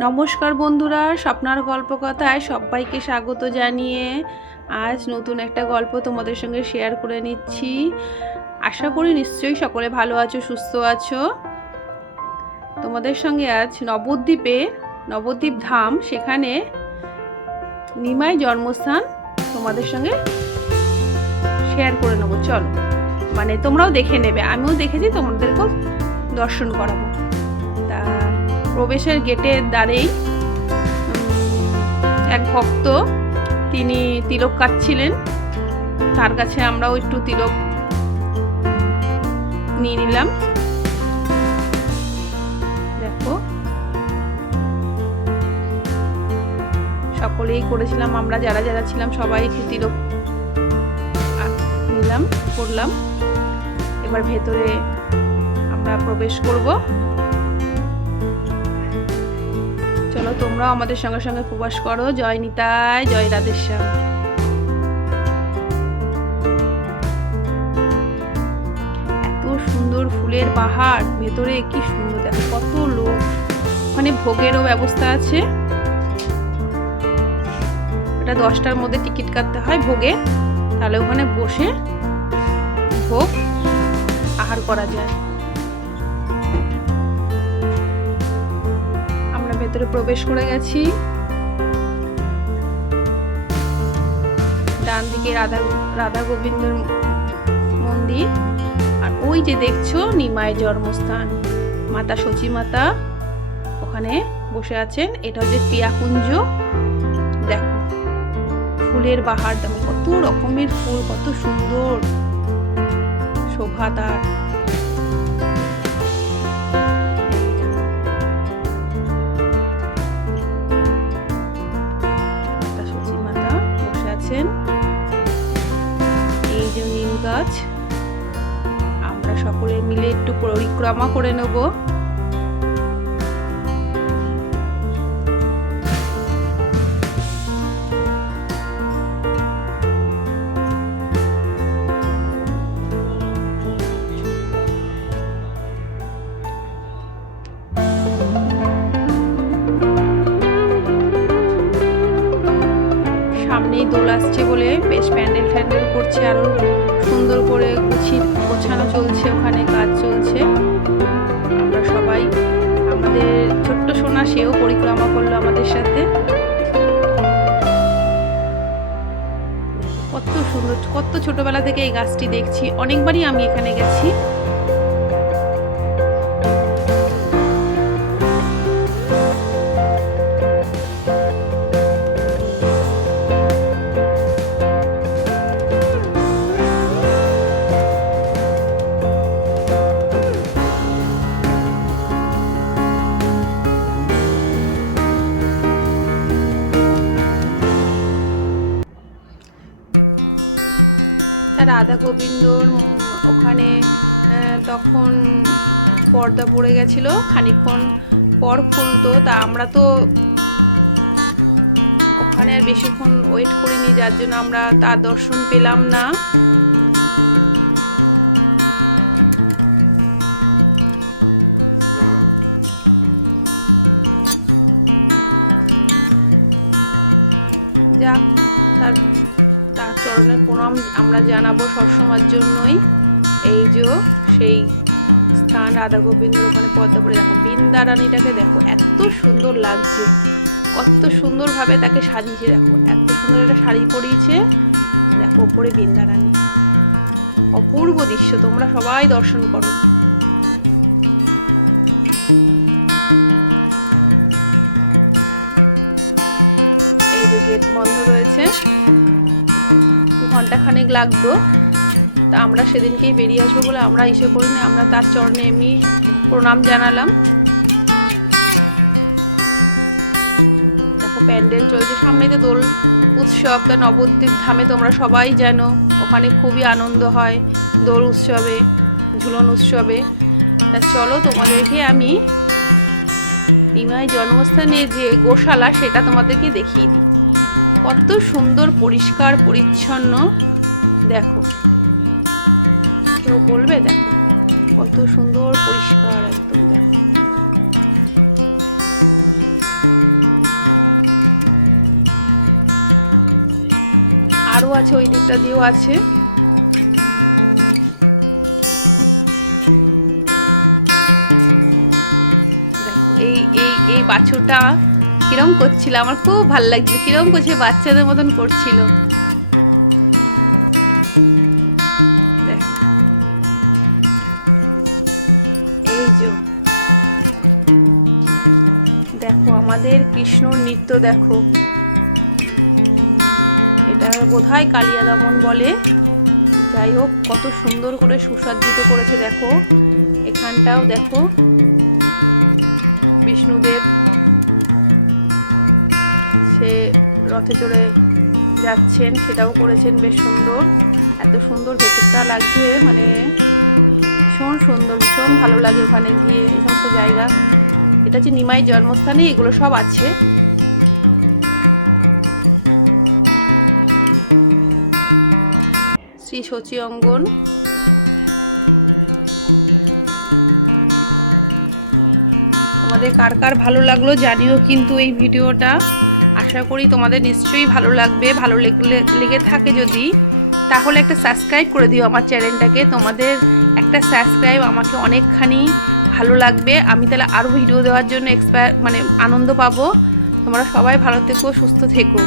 নমস্কার বন্ধুরা, স্বপ্নার গল্পকথায় সবাইকে স্বাগত জানিয়ে আজ নতুন একটা গল্প তোমাদের সঙ্গে শেয়ার করে নিচ্ছি। আশা করি নিশ্চয়ই সকলে ভালো আছো, সুস্থ আছো। তোমাদের সঙ্গে আজ নবদ্বীপ ধাম, সেখানে নিমাই জন্মস্থান তোমাদের সঙ্গে শেয়ার করে নেবো। চলো, মানে তোমরাও দেখে নেবে, আমিও দেখেছি, তোমাদেরকেও দর্শন করাবো। তা প্রবেশের গেটের দ্বারেই এক ভক্ত, তিনি তিলক কাটছিলেন। তার কাছে আমরাও একটু তিলক নিয়ে নিলাম। দেখো, সকলেই করেছিলাম, আমরা যারা যারা ছিলাম সবাই তিলক নিলাম, করলাম। এবার ভেতরে আমরা প্রবেশ করব। চলো, তোমরাও আমাদের সঙ্গে সঙ্গে প্রবেশ করো। জয় নিতাই, জয় রাধেশ্যাম। এত সুন্দর ফুলের পাহাড়, ভেতরে কি সুন্দর, দেখো কত লোক। ওখানে ভোগেরও ব্যবস্থা আছে। এটা 10টার মধ্যে টিকিট কাটতে হয় ভোগে, তাহলে ওখানে বসে ভোগ আহার করা যায়। আমরা ভেতরে প্রবেশ করে গেছি। ডান দিকে রাধা গোবিন্দর মন্দির, আর ওই যে দেখছো নিমাই জন্মস্থান, মাতা সচী মাতা ওখানে বসে আছেন। এটা হচ্ছে পিয়াকুঞ্জ। দেখো ফুলের বাহার, দেখো কত রকমের ফুল, কত সুন্দর শোভা তার। মাতা সচী মাতা বসে আছেন। এই যে নিম গাছ, আমরা সকলে মিলে একটু পরিক্রমা করে নেব। সামনেই দোল আসছে বলে বেশ প্যান্ডেল করছে, আরো সুন্দর করে গোছানো চলছে, ওখানে কাজ চলছে। আমরা সবাই, আমাদের ছোট্ট সোনা সেও পরিক্রমা করলো আমাদের সাথে। কত সুন্দর, কত ছোটবেলা থেকে এই গাছটি দেখছি, অনেকবারই আমি এখানে গেছি। রাধা গোবিন্দর ওখানে তখন পর্দা পড়ে গেছিল, খানিকক্ষণ পর খুলতো। তা আমরা তো ওখানে আর বেশিক্ষণ ওয়েট করিনি, যার জন্য আমরা তার দর্শন পেলাম না। যাক, তার চরণের প্রণাম আমরা জানাবো সবসময়ের জন্যই। এই যে সেই স্থান, রাধা গোবিন্দর ওখানে পদ্মা পড়ে। দেখো বৃন্দারানীটাকে, দেখো এত সুন্দর লাগছে, কত সুন্দরভাবে তাকে সাজিয়েছে। দেখো এত সুন্দর একটা শাড়ি পরিয়েছে, দেখো ওপরে বৃন্দারানী। অপূর্ব দৃশ্য, তোমরা সবাই দর্শন করো। এই যে গেট বন্ধ রয়েছে, ঘন্টাখানেক লাগতো। তা আমরা সেদিনকেই বেরিয়ে আসবো বলে আমরা ইসে করিনি, আমরা তার চরণে এমনি প্রণাম জানালাম। দেখো প্যান্ডেল চলছে, সামনে তো দোল উৎসব। তা নবদ্বীপ ধামে তোমরা সবাই জানো, ওখানে খুবই আনন্দ হয় দোল উৎসবে, ঝুলন উৎসবে। তা চলো, তোমাদেরকে আমি নিমাই জন্মস্থানে যে গোশালা, সেটা তোমাদেরকে দেখিয়ে দিই। কত সুন্দর পরিষ্কার পরিচ্ছন্ন, দেখো কেউ বলবে? দেখো কত সুন্দর পরিষ্কার, একদম দেখো। আরও আছে, ওই দিকটা দিয়েও আছে। এই এই এই বাছুরটা কিরম করছিল, আমার খুব ভালো লাগছিল, কিরম করছে বাচ্চাদের মতন করছিল। এই যে দেখো আমাদের কৃষ্ণর নৃত্য দেখো, এটা বোধহয় কালিয়া দমন বলে। যাই হোক কত সুন্দর করে সুসজ্জিত করেছে দেখো। এখানটাও দেখো বিষ্ণুদেব সে রথে চড়ে যাচ্ছেন, সেটাও করেছেন বেশ সুন্দর। এত সুন্দর ভেতরটা লাগছে, মানে ভীষণ সুন্দর, ভীষণ ভালো লাগে ওখানে গিয়ে এই সমস্ত জায়গা। এটা হচ্ছে নিমাই জন্মস্থানে এগুলো সব আছে। শ্রী শচী অঙ্গন। আমাদের কার কার ভালো লাগলো জানিও কিন্তু এই ভিডিওটা। আশা করি তোমাদের নিশ্চয়ই ভালো লাগবে। ভালো লেগে থাকে যদি, তাহলে একটা সাবস্ক্রাইব করে দিও আমার চ্যানেলটাকে। তোমাদের একটা সাবস্ক্রাইব আমাকে অনেকখানি ভালো লাগবে, আমি তাহলে আরও ভিডিও দেওয়ার জন্য আনন্দ পাবো। তোমরা সবাই ভালো থেকো, সুস্থ থেকো।